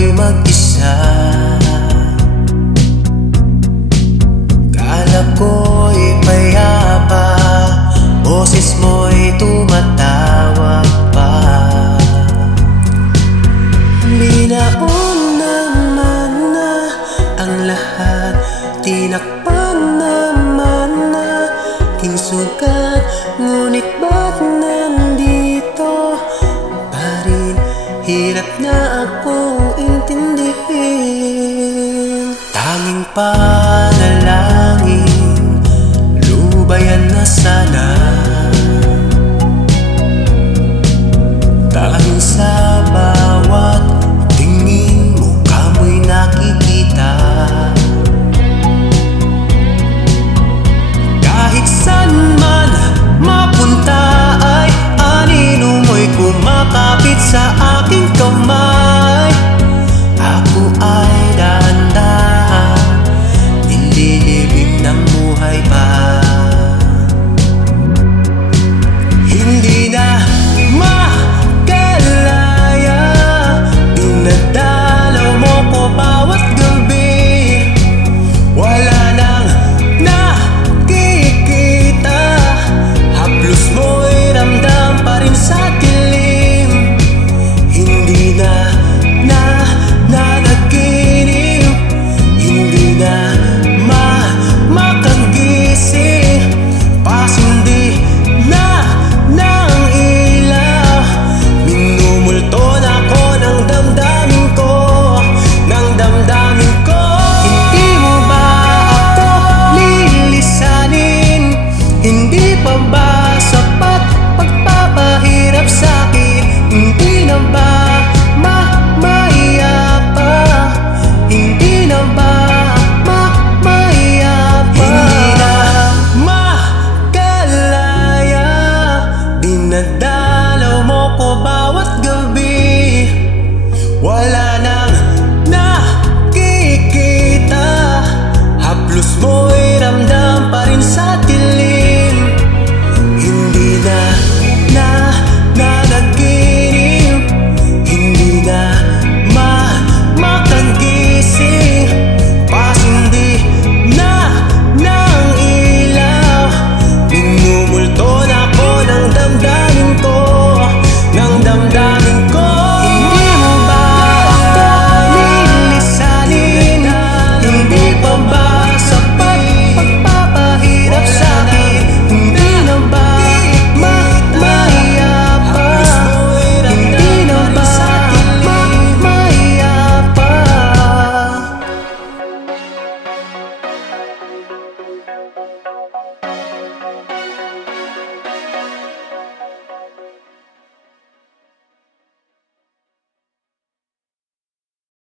ako'y mag-isa. Kala ko'y payapa, boses mo'y tumatawag pa. Binaon naman na ang lahat, tinakpan naman na aking sugat. Ngunit ba't nandito pa rin? Hirap na akong intindihin. Tanging panalangin, lubayan na sana. Tanging sa bawat tingin mo, kamo'y nakikita. Kahit saan man mapunta ay anino mo'y kumakapit sa aking kamay. Ako ay dahan-dahan nililibing ng buhay pa. Hindi na makalaya, dinadalaw mo ko bawat gabi. Wala nang nakikita, haplos mo'y ramdam pa rin sa dilim. Hindi na nanaginip, hindi na makagising. Pasindi na ng ilaw, minumulto na ako ng damdamin ko, ng damdamin ko. Hindi mo ba ako lilisanin? Hindi pa ba sapat pagpapahirap sa'kin? Hindi na ba mamayapa? Hindi na ba mamayapa? Hindi na makalaya, dinadalaw mo ko bawat gabi. Wala nang nakikita, haplos mo'y